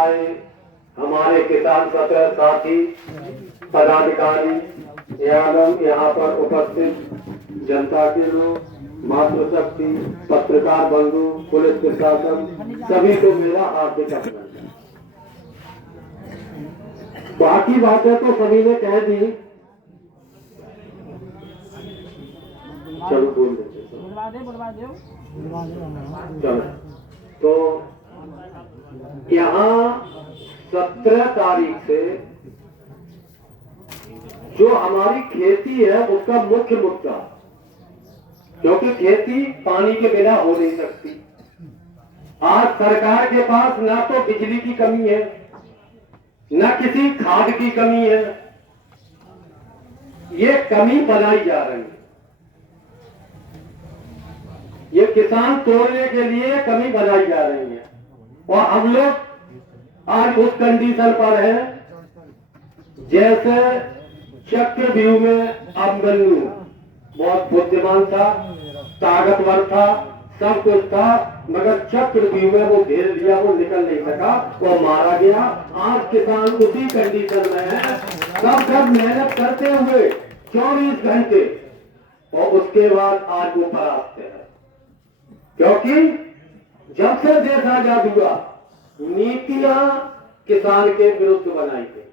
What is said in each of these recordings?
आए हमारे किसान सत्र साथी, पदाधिकारी एवं यहाँ पर उपस्थित जनता के लोग, मातृशक्ति, पत्रकार बंधु, पुलिस प्रशासन, सभी को मेरा हार्दिक अभिनंदन। बाकी बातें तो सभी ने कह दी, चलो बोल देते चलो। तो यहाँ 17 तारीख से जो हमारी खेती है उसका मुख्य मुद्दा, क्योंकि खेती पानी के बिना हो नहीं सकती। आज सरकार के पास ना तो बिजली की कमी है, न किसी खाद की कमी है, ये कमी बनाई जा रही है। ये किसान तोड़ने के लिए कमी बनाई जा रही है और हम लोग आज उस कंडीशन पर है जैसे चक्रव्यूह में अभिमन्यु बहुत बुद्धिमान था, ताकतवर था, सब कुछ था, मगर चक्रव्यूह में वो घेर लिया, वो निकल नहीं सका, वो मारा गया। आज किसान उसी कंडीशन में है, सब मेहनत करते हुए 24 घंटे, और उसके बाद आज वो परास्त है। क्योंकि जब से देश आजाद हुआ नीतियां किसान के विरुद्ध बनाई गई।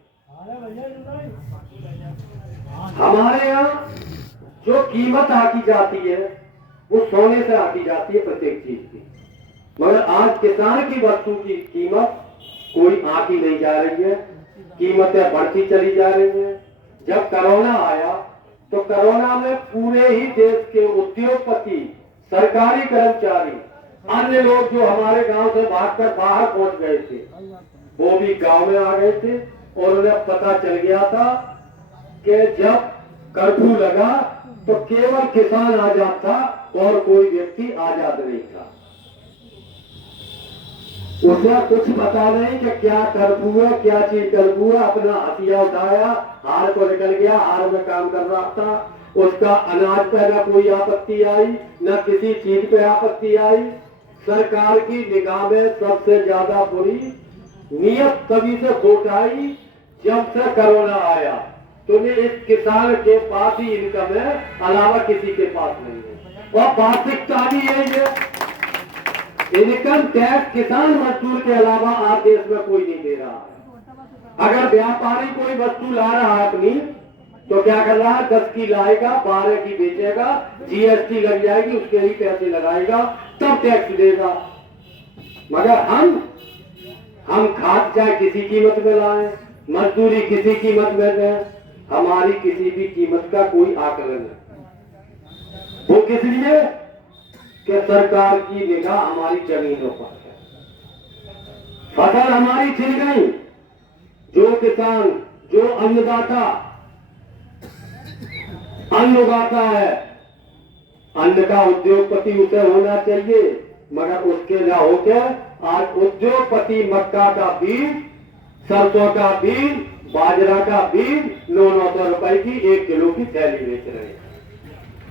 हमारे यहाँ जो कीमत आकी जाती है वो सोने से आकी जाती है प्रत्येक चीज की, मगर आज किसान की वस्तु की कीमत कोई आकी नहीं जा रही है, कीमतें बढ़ती चली जा रही हैं। जब कोरोना आया तो कोरोना में पूरे ही देश के उद्योगपति, सरकारी कर्मचारी, अन्य लोग जो हमारे गांव से भागकर बाहर पहुंच गए थे, वो भी गांव में आ गए थे और उन्हें पता चल गया था कि जब कर्फ्यू लगा तो केवल किसान आजाद था और कोई व्यक्ति आजाद नहीं था। उसे कुछ पता नहीं कि क्या कर्फ्यू है, क्या चीज कर्फ्यू है। अपना हथियार उठाया, हार को निकल गया, हार में काम कर रहा था, उसका अनाज पे न कोई आपत्ति आई, न किसी चीज पे आपत्ति आई। सरकार की निगाह में सबसे ज्यादा बुरी नियत तभी से खोट आई जब से कोरोना आया। तुम्हें इस किसान के पास ही इनकम है, अलावा किसी के पास नहीं है। और वास्तविकता भी यही है, इनकम टैक्स किसान मजदूर के अलावा आज देश में कोई नहीं दे रहा है। अगर व्यापारी कोई वस्तु ला रहा है अपनी, तो क्या कर रहा है, 10 की लाएगा, 12 की बेचेगा, जीएसटी लग जाएगी, उसके ही पैसे लगाएगा, तब टैक्स देगा। मगर हम खाद चाहे किसी कीमत में लाएं, मजदूरी किसी कीमत में दें, हमारी किसी भी कीमत का कोई आकलन नहीं। वो किस लिए कि सरकार की निगाह हमारी जमीनों पर है। फसल हमारी छिन गई। जो किसान, जो अन्नदाता अन्न उगाता है, अन्न का उद्योगपति उसे होना चाहिए, मगर उसके न होकर आज उद्योगपति मक्का का बीज, सरसों का बीज, बाजरा का बीज 900 रुपए की 1 किलो की थैली बेच रहे हैं।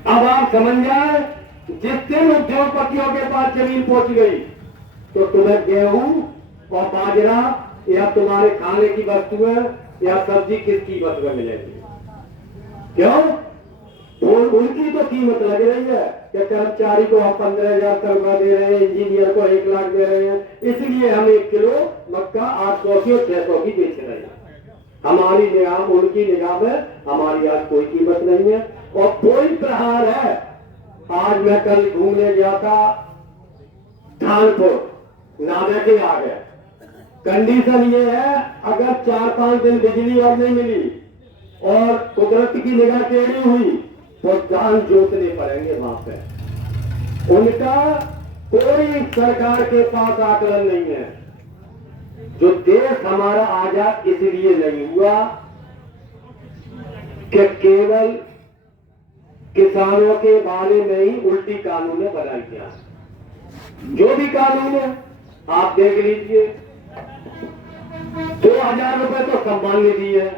अब आप समझ जाए, जिस दिन उद्योगपतियों के पास जमीन पहुंच गई तो तुम्हें गेहूं और बाजरा या तुम्हारे खाने की वस्तुएं या सब्जी किस कीमत में मिलेगी? क्यों? उनकी तो कीमत लग रही है कि कर्मचारी को हम 15,000 तनख्वाह दे रहे हैं, इंजीनियर को 1 लाख दे रहे हैं, इसलिए हम 1 किलो मक्का 800 की और 600 की बेच रहे हैं। हमारी निगाह, उनकी निगाह में हमारी आज कोई कीमत नहीं है। और कोई प्रहार है। आज मैं कल घूमने गया था कानपुर, नावे के आ गए। कंडीशन ये है, अगर 4-5 दिन बिजली और नहीं मिली और कुदरत की निगाह टेढ़ी हुई तो जान जोतने पड़ेंगे वहां पे। उनका कोई सरकार के पास आकलन नहीं है। जो देश हमारा आजाद इसलिए नहीं हुआ कि केवल किसानों के बारे में ही उल्टी कानूनें बनाई गया। जो भी कानून है आप देख लीजिए, 2,000 रुपए तो सम्मान निधि है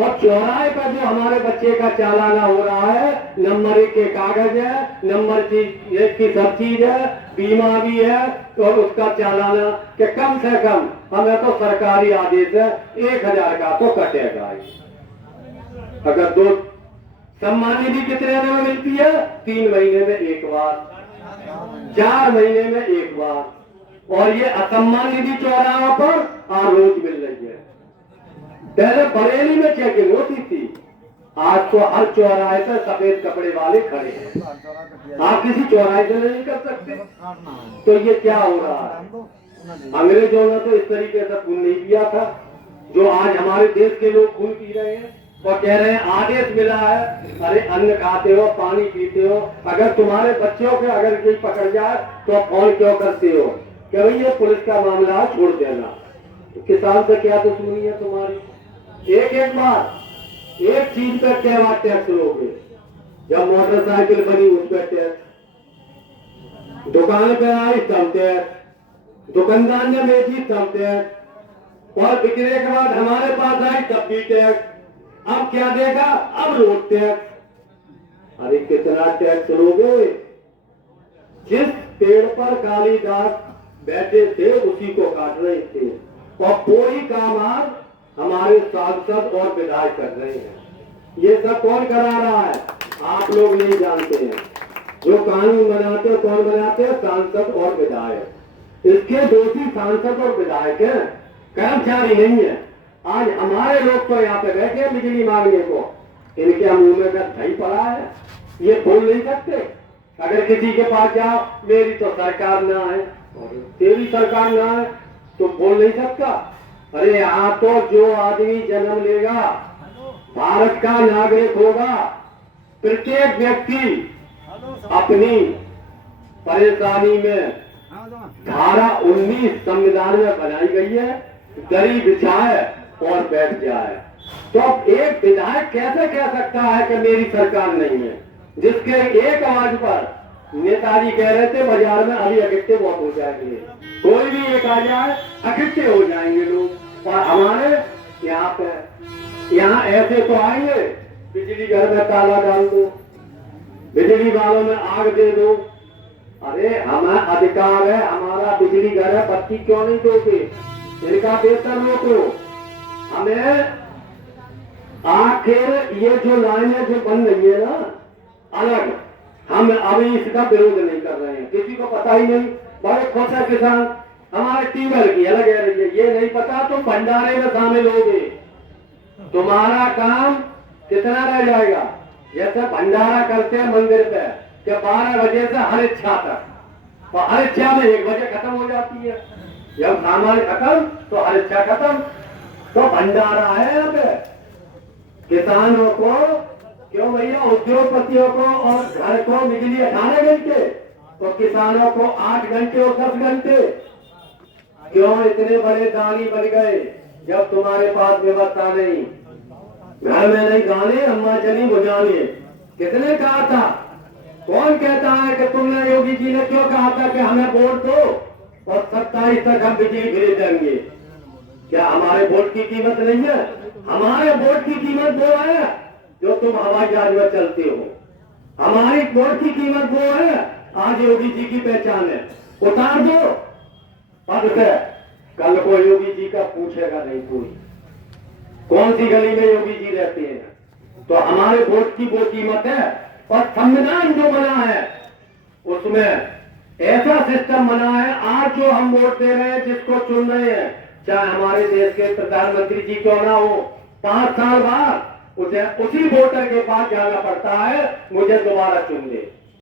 और चौराहे पर जो हमारे बच्चे का चालाना हो रहा है, नंबर 1 के कागज है, नंबर 1 की सब चीज है, बीमा भी है, और उसका चालाना कि कम से कम हमें तो सरकारी आदेश है 1000 का तो कटेगा ही। अगर दो सम्मान निधि कितने में मिलती है? 3 महीने में एक बार, 4 महीने में एक बार, और ये असम्मान निधि चौराहों पर रोज मिल रही है। पहले बरेली में चेकिंग होती थी, आज तो हर चौराहे पर सफेद कपड़े वाले खड़े हैं, आप किसी चौराहे से नहीं कर सकते। तो ये क्या हो रहा है? अंग्रेजों ने तो इस तरीके से खून नहीं पिया था जो आज हमारे देश के लोग खून पी रहे हैं और कह रहे हैं आदेश मिला है। अरे अन्न खाते हो, पानी पीते हो, अगर तुम्हारे बच्चों के अगर कोई पकड़ जाए तो फोन क्यों करते हो कि भाई ये पुलिस का मामला है, छोड़ देना। तो किसान से क्या दुश्मनी है तुम्हारी? एक बार एक चीज पर क्या बात टैक्स लोगे? जब मोटरसाइकिल बनी उस पर टैक्स, दुकान पे आई तब टैक्स, दुकानदार ने बेची तब टैक्स, और बिकने के बाद हमारे पास आई तब भी टैक्स। अब क्या देगा? अब रोड टैक्स। अरे कितना टैक्स लोगे? जिस पेड़ पर कालिदास बैठे थे उसी को काट रहे थे, और कोई काम आज हमारे सांसद और विधायक कर रहे हैं। ये सब कौन करा रहा है? आप लोग नहीं जानते हैं। जो कानून बनाते कौन बनाते हैं? सांसद और विधायक। इसके दोषी सांसद और विधायक हैं, कर्मचारी नहीं है। आज हमारे लोग तो यहाँ पे बैठे हैं बिजली मांगने को, इनके मुंह में का दही पड़ा है, ये बोल नहीं सकते। अगर किसी के पास जाओ मेरी तो सरकार ना है और तेरी सरकार ना है तो बोल नहीं सकता। अरे यहाँ तो जो आदमी जन्म लेगा, भारत का नागरिक होगा, प्रत्येक व्यक्ति अपनी परेशानी में धारा 19 संविधान में बनाई गई है, गरीब जाए और बैठ जाए। तो अब एक विधायक कैसे कह सकता है कि मेरी सरकार नहीं है, जिसके एक आवाज पर नेताजी कह रहे थे बाजार में अभी इकट्ठे वोट हो जाएंगे, कोई भी एक आ जाए इकट्ठे हो जाएंगे लोग। और हमारे यहाँ पे यहाँ ऐसे तो आएंगे, बिजली घर में ताला डाल दो, बिजली वालों में आग दे दो। अरे हमें अधिकार है, हमारा बिजली घर है, बत्ती क्यों नहीं दोगे? इनका वेतन रोको। हमें आखिर ये जो लाइनें जो बन रही है ना अलग, हम अभी इसका विरोध नहीं कर रहे हैं, किसी को पता ही नहीं। बड़े खुश है किसान, हमारे ट्यूबवेल की अलग है, ये नहीं पता तुम भंडारे में शामिल होगे, तुम्हारा काम कितना रह जाएगा। जैसे भंडारा करते हैं मंदिर पे कि 12 बजे से हर इच्छा तक, तो हर इच्छा में 1 बजे खत्म हो जाती है। जब सामान खत्म तो हर इच्छा खत्म। तो भंडारा है यहाँ पे किसानों को, क्यों भैया उद्योगपतियों को और घर को बिजली 18 घंटे, तो किसानों को 8 घंटे और 10 घंटे। क्यों इतने बड़े दानी बन गए जब तुम्हारे पास व्यवस्था नहीं? घर में नहीं गाने अम्मा चली बुझाने, किसने कहा था? कौन कहता है कि तुमने, योगी जी ने क्यों कहा था कि हमें वोट दो और 27 तक हम बिजली भेज देंगे? क्या हमारे वोट की कीमत नहीं है? हमारे वोट की कीमत वो है जो तुम हवाई जहाज में चलते हो, हमारी वोट की कीमत वो है। आज योगी जी की पहचान है, उतार दो पद से, कल को योगी जी का पूछेगा नहीं कोई, कौन सी गली में योगी जी रहते हैं। तो हमारे वोट की वो कीमत है। और संविधान जो बना है उसमें ऐसा सिस्टम बना है, आज जो हम वोट दे रहे हैं, जिसको चुन रहे हैं, चाहे हमारे देश के प्रधानमंत्री जी क्यों ना हो, 5 साल बाद उसे उसी वोटर के पास जाना पड़ता है, मुझे दोबारा चुन ले।